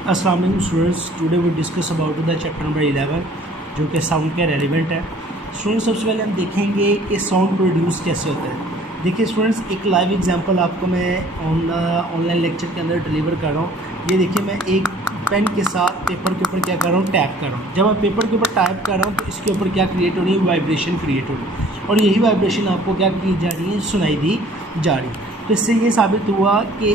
अस्सलाम वालेकुम students, today we discuss about the chapter number 11 जो कि साउंड के रेलिवेंट है। स्टूडेंट्स, सबसे पहले हम देखेंगे कि साउंड प्रोड्यूस कैसे होता है। देखिए स्टूडेंट्स, एक लाइव एग्जांपल आपको मैं ऑनलाइन लेक्चर के अंदर डिलीवर कर रहा हूँ। ये देखिए, मैं एक पेन के साथ पेपर के ऊपर क्या कर रहा हूँ, टैप कर रहा हूँ। जब मैं पेपर के ऊपर टाइप कर रहा हूँ तो इसके ऊपर क्या क्रिएट हो रही है, वाइब्रेशन क्रिएट हो रही है, और यही वाइब्रेशन आपको क्या की जा रही है, सुनाई दी जा रही है। तो इससे ये साबित हुआ कि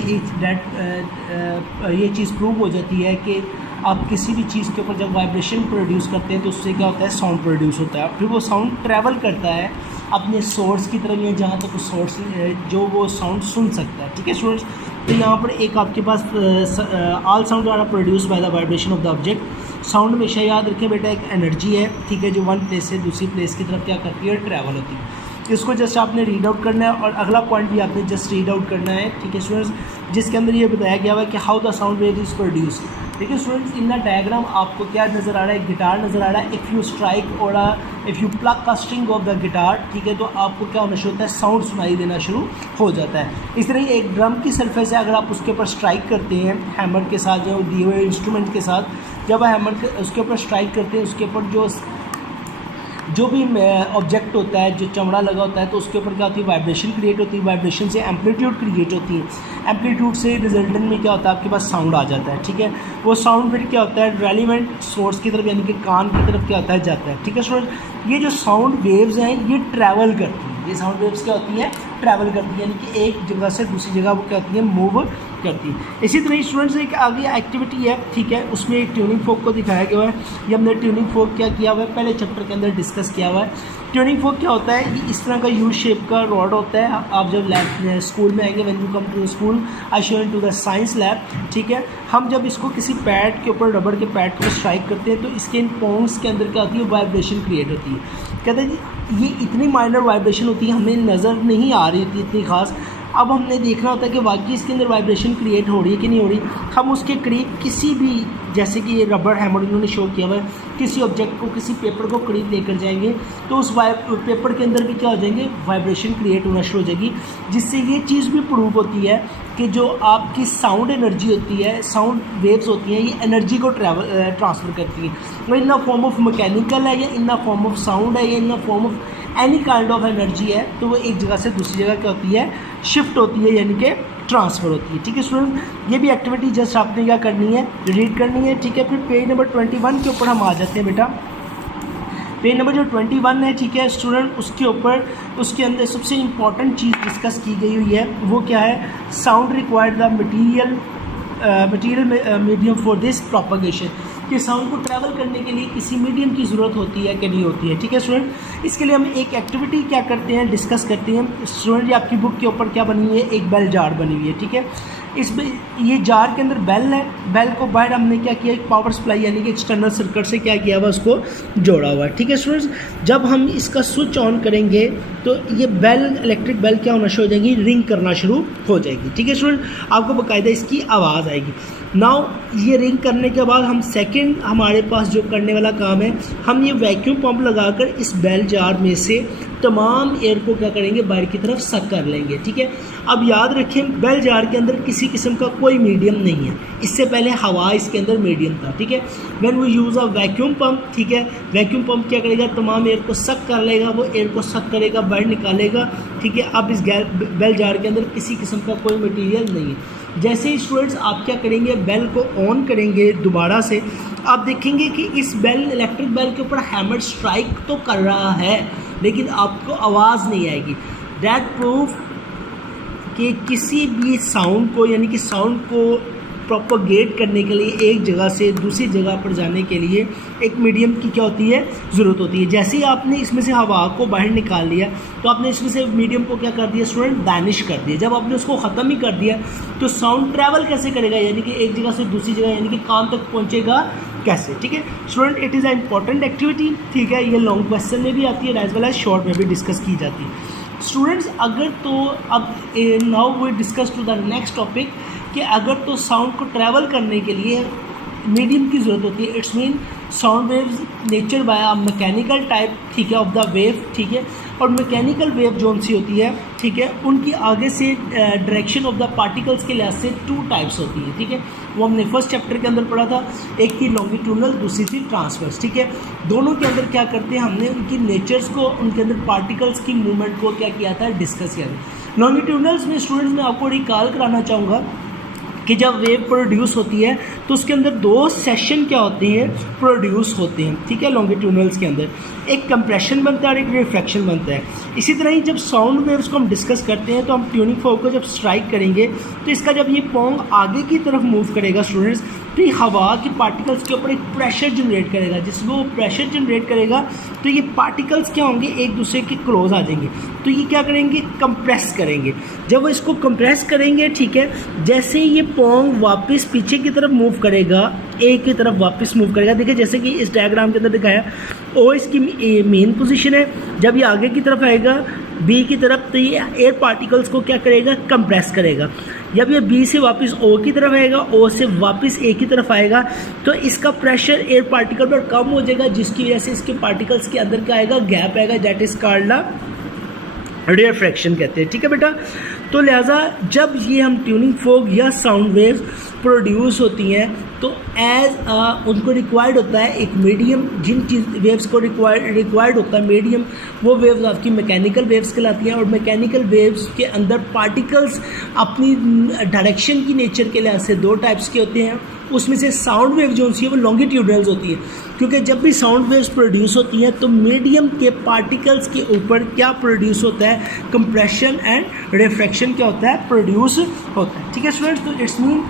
ये चीज़ प्रूव हो जाती है कि आप किसी भी चीज़ के ऊपर जब वाइब्रेशन प्रोड्यूस करते हैं तो उससे क्या होता है, साउंड प्रोड्यूस होता है। फिर वो साउंड ट्रैवल करता है अपने सोर्स की तरफ, या जहाँ तक उस सोर्स जो वो साउंड सुन सकता है। ठीक है स्टूडेंट्स, तो यहाँ पर एक आपके पास all sound are produce by the vibration of the object. Sound हमेशा याद रखें बेटा, एक एनर्जी है, ठीक है, जो वन प्लेस से दूसरी प्लेस की तरफ क्या करती है, ट्रैवल होती है। इसको जस्ट आपने रीड आउट करना है और अगला पॉइंट भी आपने जस्ट रीड आउट करना है। ठीक है स्टूडेंट्स, जिसके अंदर ये बताया गया हुआ है कि how the sound wave is produce. देखिए स्टूडेंट्स, इन द डायग्राम आपको क्या नज़र आ रहा है, एक गिटार नज़र आ रहा है। इफ़ यू स्ट्राइक और if you plug a string of the guitar, ठीक है, तो आपको क्या होना शुरू होता है, साउंड सुनाई देना शुरू हो जाता है। इस तरह एक ड्रम की सरफेस है, अगर आप उसके ऊपर स्ट्राइक करते हैं हैमर के साथ, जो दिए हुए इंस्ट्रूमेंट के साथ, जब हैमर उसके ऊपर स्ट्राइक करते हैं, उसके ऊपर जो भी ऑब्जेक्ट होता है, जो चमड़ा लगा होता है, तो उसके ऊपर क्या होती है, वाइब्रेशन क्रिएट होती है। वाइब्रेशन से एम्पलीट्यूड क्रिएट होती है। एम्पलीट्यूड से रिजल्टेंट में क्या होता है, आपके पास साउंड आ जाता है। ठीक है, वो साउंड फिर क्या होता है, रेलिवेंट सोर्स की तरफ यानी कि कान की तरफ क्या होता है, जाता है। ठीक है स्टूडेंट, ये जो साउंड वेव्स हैं ये ट्रैवल करती हैं। ये साउंड वेव्स क्या होती है, ट्रैवल करती है, यानी कि एक जगह से दूसरी जगह वो क्या होती है, मूव करती है। इसी तरह स्टूडेंट्स एक आगे एक्टिविटी है, ठीक है, उसमें एक ट्यूनिंग फोक को दिखाया गया है। ये हमने ट्यूनिंग फोक क्या किया हुआ है, पहले चैप्टर के अंदर डिस्कस किया हुआ है। ट्यूनिंग फोक क्या होता है, ये इस तरह का यू शेप का रॉड होता है। आप जब लैब स्कूल में आएंगे, when you come to school I show you to the science lab, ठीक है, हम जब इसको किसी पैड के ऊपर, रबड़ के पैड को स्ट्राइक करते हैं तो इसके इन पोंग्स के अंदर क्या होती है, वाइब्रेशन क्रिएट होती है। कहते हैं जी ये इतनी माइनर वाइब्रेशन होती है, हमें नज़र नहीं आ रही थी इतनी खास। अब हमने देखना होता है कि वाकई इसके अंदर वाइब्रेशन क्रिएट हो रही है कि नहीं हो रही। हम उसके करीब किसी भी, जैसे कि ये रबर हैमर इन्होंने शो किया हुआ है, किसी ऑब्जेक्ट को, किसी पेपर को करीब लेकर जाएंगे तो उस पेपर के अंदर भी क्या हो जाएंगे, वाइब्रेशन क्रिएट होना शुरू हो जाएगी। जिससे ये चीज़ भी प्रूव होती है कि जो आपकी साउंड एनर्जी होती है, साउंड वेव्स होती हैं, ये एनर्जी को ट्रांसफ़र करती हैं। वो in the form of mechanical है, या in the form of sound है, या in the form of any kind of energy है, तो वो एक जगह से दूसरी जगह क्या होती है, शिफ्ट होती है, यानी कि ट्रांसफ़र होती है। ठीक है स्टूडेंट, ये भी एक्टिविटी जस्ट आपने क्या करनी है, रीड करनी है। ठीक है, फिर पेज नंबर 21 के ऊपर हम आ जाते हैं बेटा। पेज नंबर जो 21 है, ठीक है स्टूडेंट, उसके ऊपर उसके अंदर सबसे इम्पॉर्टेंट चीज़ डिस्कस की गई हुई है, वो क्या है, sound required the material medium for this propagation, कि साउंड को ट्रैवल करने के लिए किसी मीडियम की ज़रूरत होती है कि नहीं होती है। ठीक है स्टूडेंट, इसके लिए हम एक एक्टिविटी क्या करते हैं, डिस्कस करते हैं। स्टूडेंट, ये आपकी बुक के ऊपर क्या बनी हुई है, एक बेल जार बनी हुई है। ठीक है, इसमें ये जार के अंदर बेल है, बेल को बाहर हमने क्या किया, एक पावर सप्लाई यानी कि एक्सटर्नल सर्किट से क्या किया हुआ, उसको जोड़ा हुआ है। ठीक है स्टूडेंट्स, जब हम इसका स्विच ऑन करेंगे तो ये बेल, इलेक्ट्रिक बेल क्या होना शुरू हो जाएगी, रिंग करना शुरू हो जाएगी। ठीक है स्टूडेंट, आपको बाकायदा इसकी आवाज़ आएगी। नाउ ये रिंग करने के बाद हम सेकंड हमारे पास जो करने वाला काम है, हम ये वैक्यूम पंप लगाकर इस बेल जार में से तमाम एयर को क्या करेंगे, बाहर की तरफ सक कर लेंगे। ठीक है, अब याद रखें बेल जार के अंदर किसी किस्म का कोई मीडियम नहीं है, इससे पहले हवा इसके अंदर मीडियम था। ठीक है, when we use a vacuum pump, ठीक है, वैक्यूम पंप क्या करेगा, तमाम एयर को सक कर लेगा, वो एयर को सक करेगा, बाहर निकालेगा। ठीक है, अब इस बेल जार के अंदर किसी किस्म का कोई मटीरियल नहीं है। जैसे ही स्टूडेंट्स आप क्या करेंगे, बेल को ऑन करेंगे दोबारा से, आप देखेंगे कि इस बेल, इलेक्ट्रिक बेल के ऊपर हैमर स्ट्राइक तो कर रहा है लेकिन आपको आवाज़ नहीं आएगी। दैट प्रूफ कि किसी भी साउंड को, यानी कि साउंड को प्रोपगेट करने के लिए एक जगह से दूसरी जगह पर जाने के लिए एक मीडियम की क्या होती है, ज़रूरत होती है। जैसे ही आपने इसमें से हवा को बाहर निकाल लिया तो आपने इसमें से मीडियम को क्या कर दिया स्टूडेंट, वैनिश कर दिया। जब आपने उसको ख़त्म ही कर दिया तो साउंड ट्रैवल कैसे करेगा, यानी कि एक जगह से दूसरी जगह, यानी कि कान तक पहुँचेगा कैसे। ठीक है student, it is a important activity. ठीक है, ये लॉन्ग क्वेश्चन में भी आती है, एज वेल एज शॉर्ट में भी डिस्कस की जाती है। स्टूडेंट्स, अगर तो अब now we discuss to the next topic, कि अगर तो साउंड को ट्रैवल करने के लिए मीडियम की ज़रूरत होती है, it's mean sound waves nature by a mechanical type, ठीक है, ऑफ द वेव। ठीक है, और मैकेनिकल वेव जो सी होती है, ठीक है, उनकी आगे से डायरेक्शन ऑफ द पार्टिकल्स के लिहाज से 2 टाइप्स होती है। ठीक है, वो हमने फर्स्ट चैप्टर के अंदर पढ़ा था। एक थी लॉन्गिट्यूडनल, दूसरी थी ट्रांसवर्स, ठीक है। दोनों के अंदर क्या करते हैं, हमने उनकी नेचर्स को, उनके अंदर पार्टिकल्स की मूवमेंट को क्या किया था, डिस्कस किया था। लॉन्गिट्यूडनल्स में स्टूडेंट्स मैं आपको रिकॉल कराना चाहूँगा कि जब वेव प्रोड्यूस होती है तो उसके अंदर दो सेशन क्या होते हैं, प्रोड्यूस होते हैं, ठीक है। लॉन्गिट्यूडनल्स के अंदर एक कंप्रेशन बनता है और एक रिफ्रैक्शन बनता है। इसी तरह ही जब साउंड वेव्स को हम डिस्कस करते हैं तो हम ट्यूनिंग फोर्क को जब स्ट्राइक करेंगे तो इसका जब ये पोंग आगे की तरफ मूव करेगा स्टूडेंट्स, तो ये हवा के पार्टिकल्स के ऊपर एक प्रेशर जनरेट करेगा। जिसमें वो प्रेशर जनरेट करेगा तो ये पार्टिकल्स क्या होंगे, एक दूसरे के क्लोज आ जाएंगे, तो ये क्या करेंगे, कंप्रेस करेंगे। जब वो इसको कंप्रेस करेंगे, ठीक है, जैसे ये पोंग वापस पीछे की तरफ मूव करेगा, ए की तरफ वापस मूव करेगा। देखिए जैसे कि इस डायग्राम के अंदर दिखाया, ओ इसकी मेन पोजीशन है। जब ये आगे की तरफ आएगा बी की तरफ तो ये एयर पार्टिकल्स को क्या करेगा, कंप्रेस करेगा। जब ये बी से वापस ओ की तरफ आएगा, ओ से वापस ए की तरफ आएगा, तो इसका प्रेशर एयर पार्टिकल पर कम हो जाएगा, जिसकी वजह से इसके पार्टिकल्स के अंदर क्या आएगा, गैप आएगा, दैट इज कॉल्ड रेफ्रैक्शन कहते हैं, ठीक है बेटा। तो लिहाजा जब ये हम ट्यूनिंग फोर्क या साउंड वेव्स प्रोड्यूस होती हैं तो उनको रिक्वायर्ड होता है एक मीडियम, जिन चीज़ वेव्स को रिक्वायर्ड होता है मीडियम, वो वेव्स आपकी मैकेनिकल वेव्स कहलाती हैं। और मैकेनिकल वेव्स के अंदर पार्टिकल्स अपनी डायरेक्शन की नेचर के लिहाज से दो टाइप्स के होते हैं। उसमें से साउंड वेव जो होती है वो लॉन्गिट्यूडनल्स होती है, क्योंकि जब भी साउंड वेव्स प्रोड्यूस होती हैं तो मीडियम के पार्टिकल्स के ऊपर क्या प्रोड्यूस होता है, कंप्रेशन एंड रिफ्रैक्शन क्या होता है, प्रोड्यूस होता है, ठीक है स्टूडेंट्स। तो इट्स मीन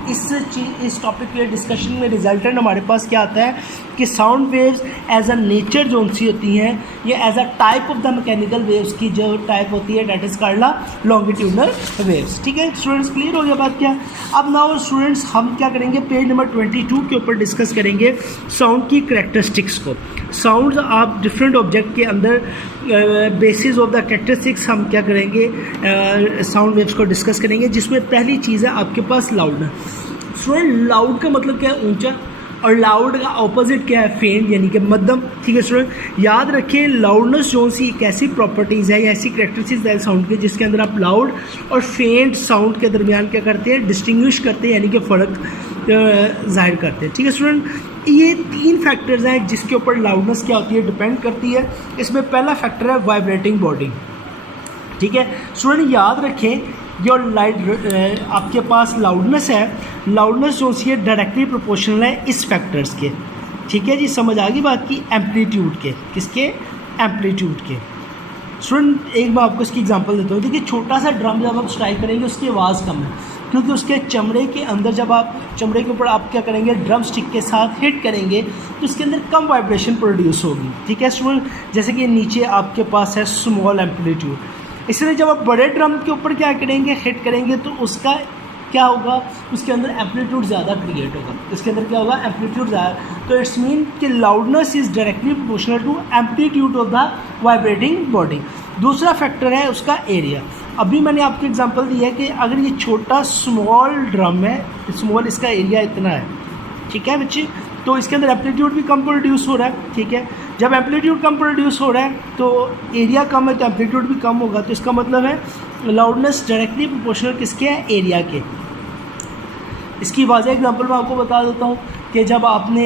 इस टॉपिक के डिस्कशन में रिजल्टेंट हमारे पास क्या आता है कि sound waves as a nature जो सी होती हैं, ये as a type of the mechanical waves की जो टाइप होती है that is called longitudinal waves, ठीक है स्टूडेंट्स। क्लियर हो गया बात क्या। अब नाउ स्टूडेंट्स हम क्या करेंगे, पेज नंबर 22 के ऊपर डिस्कस करेंगे साउंड की कैरेक्टरिस्टिक्स को। साउंड आप डिफरेंट ऑब्जेक्ट के अंदर बेसिस ऑफ द कैरेक्टरिस्टिक्स हम क्या करेंगे, साउंड वेव्स को डिस्कस करेंगे, जिसमें पहली चीज़ है आपके पास लाउडनेस। स्टूडेंट लाउड का मतलब क्या है, ऊंचा, और लाउड का ऑपोजिट क्या है, फेंट यानी कि मध्यम, ठीक है स्टूडेंट। याद रखें लाउडनेस जो सी एक ऐसी प्रॉपर्टीज़ है या ऐसी कैरेक्टरिस्टिक्स है साउंड के जिसके अंदर आप लाउड और फेंट साउंड के दरमियान क्या करते हैं, डिस्टिंग्विश करते हैं, यानी कि फ़र्क जाहिर करते हैं, ठीक है स्टूडेंट। ये तीन फैक्टर्स हैं जिसके ऊपर लाउडनेस क्या होती है, डिपेंड करती है। इसमें पहला फैक्टर है वाइब्रेटिंग बॉडी, ठीक है स्टूडेंट। याद रखें जो लाइट आपके पास लाउडनेस है, लाउडनेस जो सी है डायरेक्टली प्रोपोर्शनल है इस फैक्टर्स के, ठीक है जी, समझ आ गई बात की, एम्पलीट्यूड के, किसके, एम्पलीट्यूड के। स्टूडेंट एक बार आपको इसकी एग्जांपल देता हूँ। देखिए छोटा सा ड्रम जब आप स्ट्राइक करेंगे उसकी आवाज़ कम है, क्योंकि उसके चमड़े के अंदर जब आप चमड़े के ऊपर आप क्या करेंगे, ड्रम स्टिक के साथ हिट करेंगे तो उसके अंदर कम वाइब्रेशन प्रोड्यूस होगी, ठीक है स्टूडेंट। जैसे कि नीचे आपके पास है स्मॉल एम्पलीट्यूड, इसलिए जब आप बड़े ड्रम के ऊपर क्या करेंगे, हिट करेंगे तो उसका क्या होगा, उसके अंदर एम्पलीट्यूड ज़्यादा क्रिएट होगा, इसके अंदर क्या होगा, एम्पलीट्यूड ज़्यादा। तो इट्स मीन कि loudness is directly proportional to amplitude of the vibrating body. दूसरा फैक्टर है उसका एरिया। अभी मैंने आपको एग्जांपल दिया है कि अगर ये छोटा स्मॉल ड्रम है, स्मॉल इसका एरिया इतना है, ठीक है बच्चे, तो इसके अंदर एम्पलीट्यूड भी कम प्रोड्यूस हो रहा है, ठीक है। जब एम्पलीट्यूड कम प्रोड्यूस हो रहा है तो एरिया कम है तो एम्पलीट्यूड भी कम होगा, तो इसका मतलब है लाउडनेस डायरेक्टली प्रोपोर्शनल किसके है, एरिया के। इसकी वाज़ह एग्जांपल मैं आपको बता देता हूँ कि जब आपने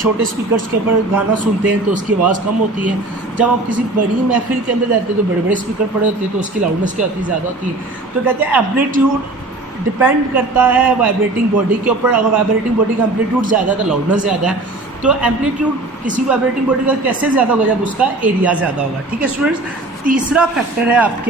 छोटे स्पीकर्स के ऊपर गाना सुनते हैं तो उसकी आवाज़ कम होती है। जब आप किसी बड़ी महफिल के अंदर जाते हैं तो बड़े बड़े स्पीकर पड़े होते हैं तो उसकी लाउडनेस क्या होती है, ज़्यादा होती है। तो कहते हैं एम्पलीट्यूड डिपेंड करता है वाइब्रेटिंग बॉडी के ऊपर। अगर वाइब्रेटिंग बॉडी का एम्पलीट्यूड ज़्यादा है तो लाउडनेस ज़्यादा है। तो एम्पलीट्यूड किसी वाइब्रेटिंग बॉडी का कैसे ज़्यादा होगा, जब उसका एरिया ज़्यादा होगा, ठीक है स्टूडेंट्स। तीसरा फैक्टर है आपके